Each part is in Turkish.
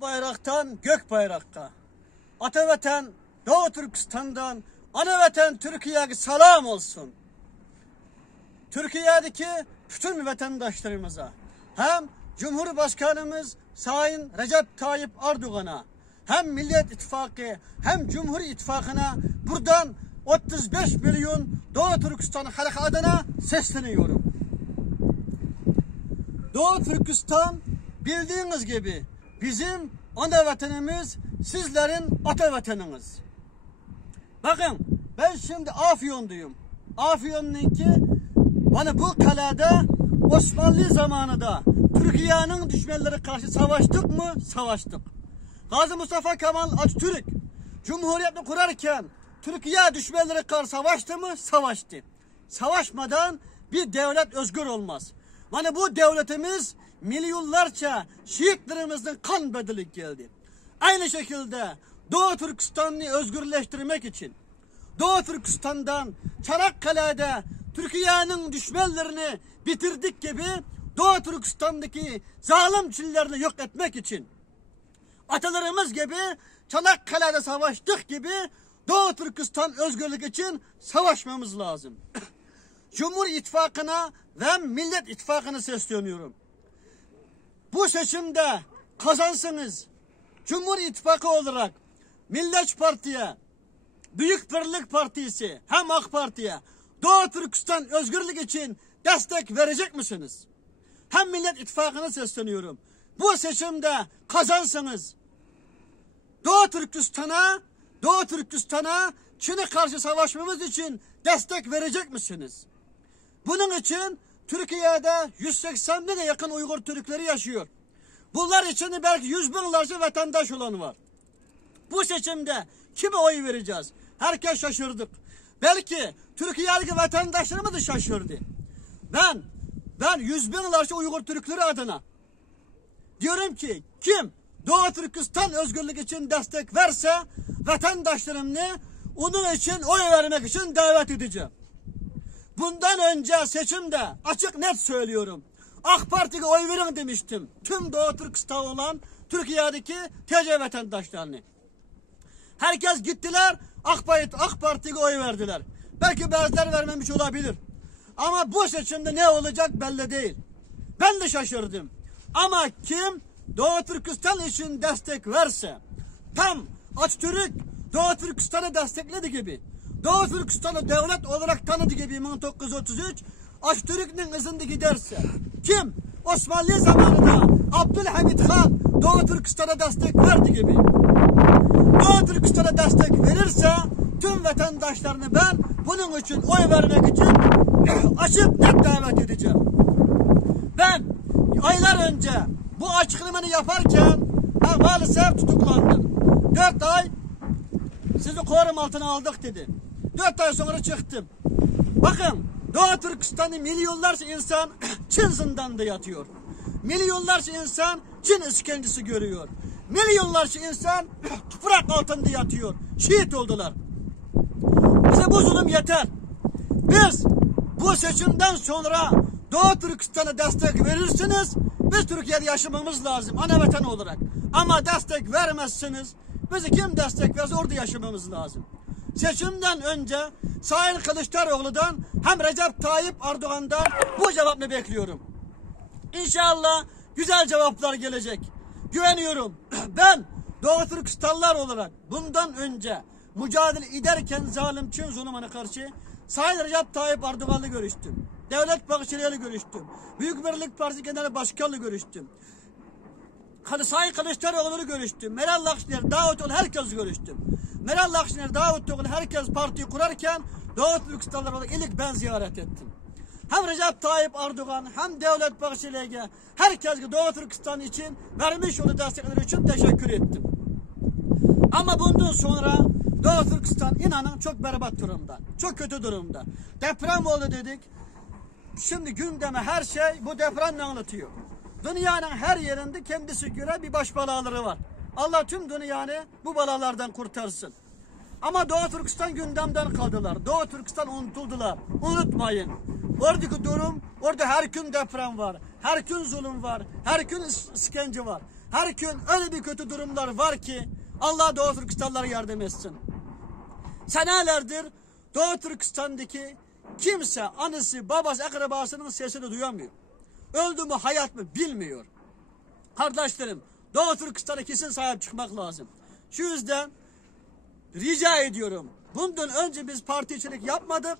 Bayraktan gök bayrakka, ata vatan Doğu Türkistan'dan ana vatan Türkiye'ye selam olsun. Türkiye'deki bütün vatandaşlarımıza hem Cumhurbaşkanımız Sayın Recep Tayyip Erdoğan'a hem Millet İttifakı hem Cumhur İttifakı'na buradan 35 milyon Doğu Türkistan halkı adına sesleniyorum. Doğu Türkistan bildiğiniz gibi bizim ana vatanımız, sizlerin ata vatanınız. Bakın ben şimdi Afyon'duyum. Afyon'unki bana bu kalede Osmanlı zamanında Türkiye'nin düşmanları karşı savaştık mı? Savaştık. Gazi Mustafa Kemal Atatürk Cumhuriyetini kurarken Türkiye düşmanları karşı savaştı mı? Savaştı. Savaşmadan bir devlet özgür olmaz. Hani bu devletimiz milyonlarca şehitlerimizin kan bedeli geldi. Aynı şekilde Doğu Türkistan'ı özgürleştirmek için Doğu Türkistan'dan Çanakkale'de Türkiye'nin düşmanlarını bitirdik gibi Doğu Türkistan'daki zalim Çinlilerini yok etmek için atalarımız gibi Çanakkale'de savaştık gibi Doğu Türkistan özgürlük için savaşmamız lazım. Cumhur İttifakı'na ve Millet İttifakı'na sesleniyorum. Bu seçimde kazansınız. Cumhur İttifakı olarak Millet Parti'ye, Büyük Birlik Partisi hem AK Parti'ye Doğu Türkistan özgürlük için destek verecek misiniz? Hem Millet İttifakı'na sesleniyorum. Bu seçimde kazansınız. Doğu Türkistan'a Çin'e karşı savaşmamız için destek verecek misiniz? Bunun için Türkiye'de 180'e yakın Uygur Türkleri yaşıyor. Bunlar için belki 100 binlerce vatandaş olan var. Bu seçimde kime oy vereceğiz? Herkes şaşırdık. Belki Türkiye'deki vatandaşlarımız da şaşırdı. Ben 100 binlerce Uygur Türkleri adına diyorum ki kim Doğu Türkistan özgürlük için destek verse vatandaşlarımı onun için oy vermek için davet edeceğim. Bundan önce seçimde açık net söylüyorum. AK Parti'ye oy verin demiştim. Tüm Doğu Türkistan olan Türkiye'deki TC vatandaşlarını. Herkes gittiler AK Parti'ye oy verdiler. Belki bazıları vermemiş olabilir. Ama bu seçimde ne olacak belli değil. Ben de şaşırdım. Ama kim Doğu Türkistan için destek verse tam Atatürk Doğu Türkistan'ı destekledi gibi Doğu Türkistan'ı devlet olarak tanıdı gibi 1933 Atatürk'ün izinde giderse kim Osmanlı zamanında Abdülhamit Han Doğu Türkistan'a destek verdi gibi Doğu Türkistan'a destek verirse tüm vatandaşlarını ben bunun için oy vermek için açık net davet edeceğim. Ben aylar önce bu açıklamanı yaparken maalesef tutuklandım. 4 ay sizi koruma altına aldık dedi. 4 ay sonra çıktım. Bakın Doğu Türkistan'da milyonlarca insan Çin zindanında yatıyor. Milyonlarca insan Çin işkencesi görüyor. Milyonlarca insan toprak altında yatıyor. Şehit oldular. Bize bu zulüm yeter. Biz bu seçimden sonra Doğu Türkistan'a destek verirsiniz. Biz Türkiye'de yaşamamız lazım ana vatan olarak. Ama destek vermezsiniz. Bizi kim destek verse orada yaşamamız lazım. Seçimden önce Sayın Kılıçdaroğlu'dan hem Recep Tayyip Erdoğan'dan bu cevabını bekliyorum. İnşallah güzel cevaplar gelecek. Güveniyorum. Ben Doğu Türkistanlılar olarak bundan önce mücadele ederken zalim Çin zulmüne karşı Sayın Recep Tayyip Erdoğan'la görüştüm. Devlet Bahçeli'yle görüştüm. Büyük Birlik Partisi Genel Başkan'la görüştüm. Sayın Kılıçdaroğlu'nu görüştüm. Meral Akşener, Davutoğlu herkes görüştüm. Meral Akşener, Davutoğlu herkes partiyi kurarken Doğu Türkistanlılar olarak ilk ben ziyaret ettim. Hem Recep Tayyip Erdoğan hem Devlet Bahçeli'ye herkes Doğu Türkistan için vermiş olduğu destekleri için teşekkür ettim. Ama bundan sonra Doğu Türkistan inanın çok berbat durumda. Çok kötü durumda. Deprem oldu dedik. Şimdi gündeme her şey bu depremle anlatıyor. Dünyanın her yerinde kendisi göre bir baş belaları var. Allah tüm dünyanı bu belalardan kurtarsın. Ama Doğu Türkistan gündemden kaldılar. Doğu Türkistan unutuldular. Unutmayın. Oradaki durum, orada her gün deprem var. Her gün zulüm var. Her gün işkence var. Her gün öyle bir kötü durumlar var ki Allah Doğu Türkistanlara yardım etsin. Senelerdir Doğu Türkistan'daki kimse anısı, babası, akrabasının sesini duyamıyor. Öldü mü, hayat mı bilmiyor. Kardeşlerim, Doğu Türkistan'a kesin sahip çıkmak lazım. Şu yüzden rica ediyorum. Bundan önce biz particilik yapmadık.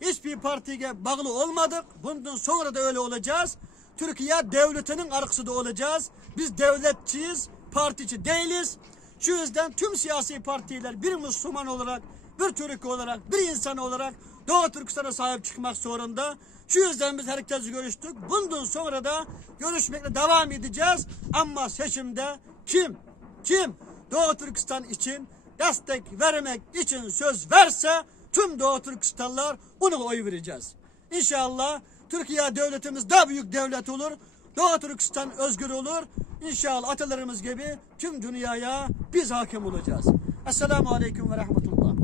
Hiçbir partiye bağlı olmadık. Bundan sonra da öyle olacağız. Türkiye devletinin arkasında olacağız. Biz devletçiyiz, partici değiliz. Şu yüzden tüm siyasi partiler bir Müslüman olarak, bir Türk olarak, bir insan olarak Doğu Türkistan'a sahip çıkmak zorunda. Şu yüzden biz herkesle görüştük. Bundan sonra da görüşmekle devam edeceğiz. Ama seçimde kim Doğu Türkistan için destek vermek için söz verse tüm Doğu Türkistanlılar ona oy vereceğiz. İnşallah Türkiye devletimiz daha büyük devlet olur. Doğu Türkistan özgür olur. İnşallah atalarımız gibi tüm dünyaya biz hakim olacağız. Esselamu Aleyküm ve Rahmetullah.